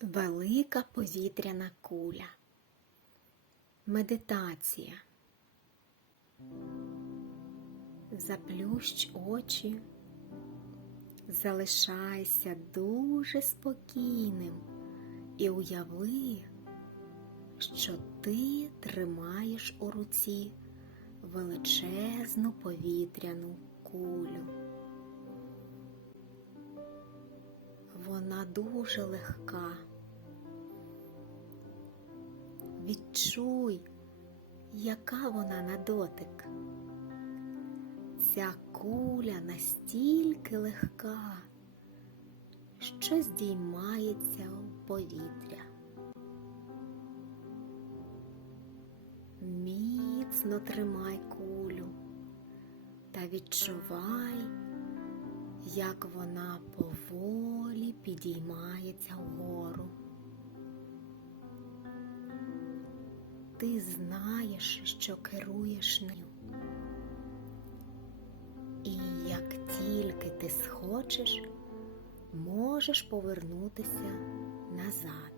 Велика повітряна куля. Медитація. Заплющ очі. Залишайся дуже спокійним і уяви, що ти тримаєш у руці величезну повітряну кулю. Вона дуже легка. Відчуй, яка вона на дотик. Ця куля настільки легка, що здіймається у повітря. Міцно тримай кулю та відчувай, як вона поволі підіймається вгору. Ти знаєш, що керуєш нею. І як тільки ти схочеш, можеш повернутися назад.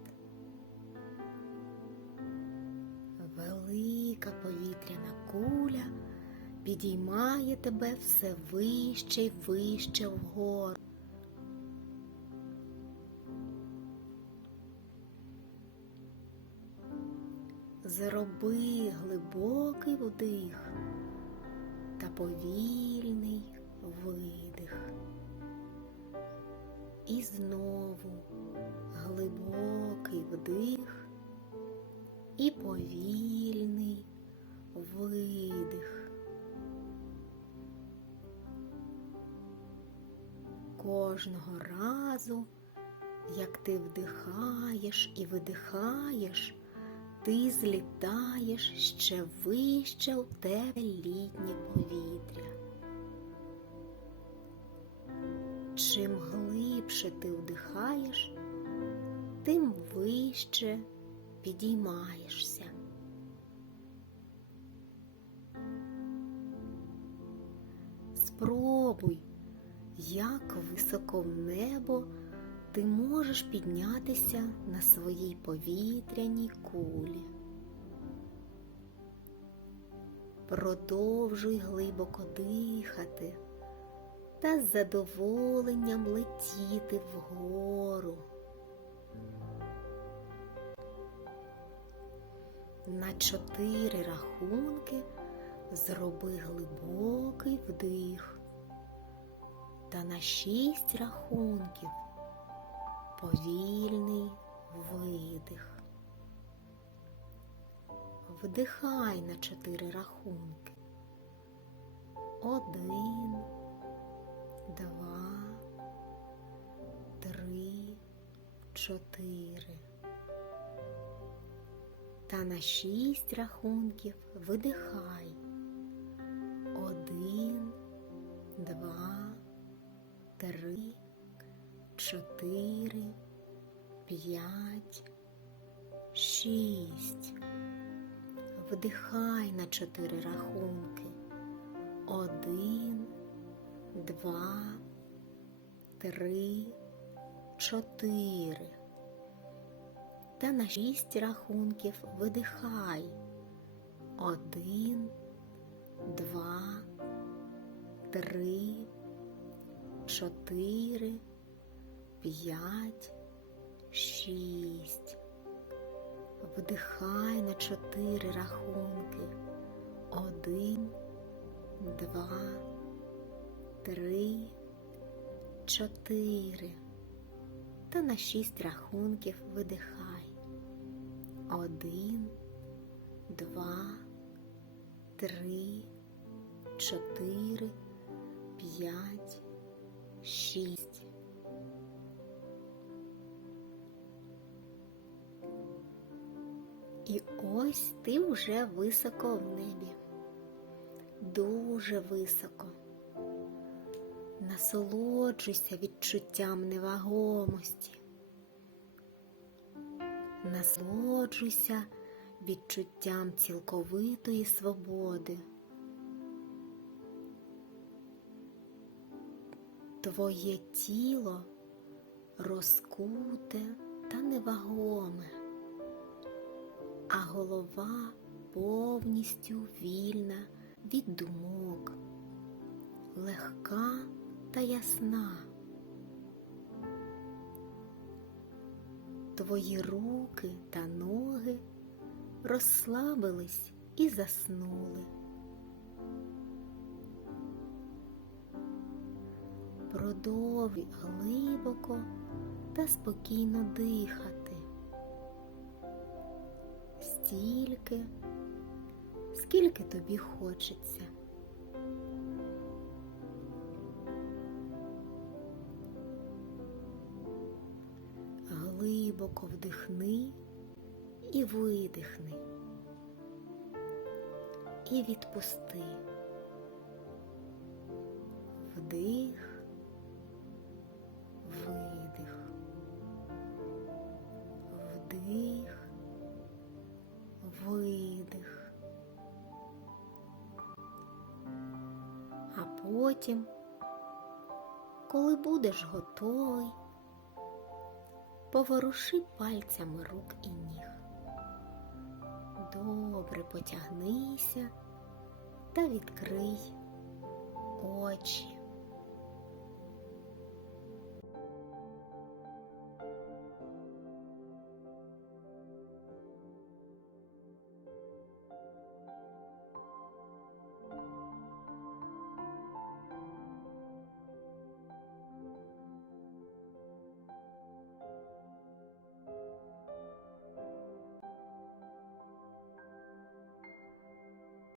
Велика повітряна куля підіймає тебе все вище й вище вгору. Зроби глибокий вдих та повільний видих. І знову глибокий вдих і повільний видих. Кожного разу, як ти вдихаєш і видихаєш, ти злітаєш ще вище у тебе літнє повітря. Чим глибше ти вдихаєш, тим вище підіймаєшся. Спробуй, як високо в небо ти можеш піднятися на своїй повітряній кулі. Продовжуй глибоко дихати та з задоволенням летіти вгору. На чотири рахунки зроби глибокий вдих та на шість рахунків повільний видих. Вдихай на чотири рахунки. Один, два, три, чотири. Та на шість рахунків видихай. Три, чотири, п'ять, шість. Вдихай на чотири рахунки. Один, два, три, чотири. Та на шість рахунків видихай. Один, два, три, чотири, п'ять, шість. Вдихай на чотири рахунки. Один, два, три, чотири. Та на шість рахунків видихай. Один, два, три, чотири, п'ять, шість. І ось ти вже високо в небі, дуже високо. Насолоджуйся відчуттям невагомості. Насолоджуйся відчуттям цілковитої свободи. Твоє тіло розкуте та невагоме, а голова повністю вільна від думок, легка та ясна. Твої руки та ноги розслабились і заснули. Продовжуй глибоко та спокійно дихати. Стільки, скільки тобі хочеться. Глибоко вдихни і видихни. І відпусти. Вдих, потім, коли будеш готовий, поворуши пальцями рук і ніг. Добре потягнися та відкрий очі.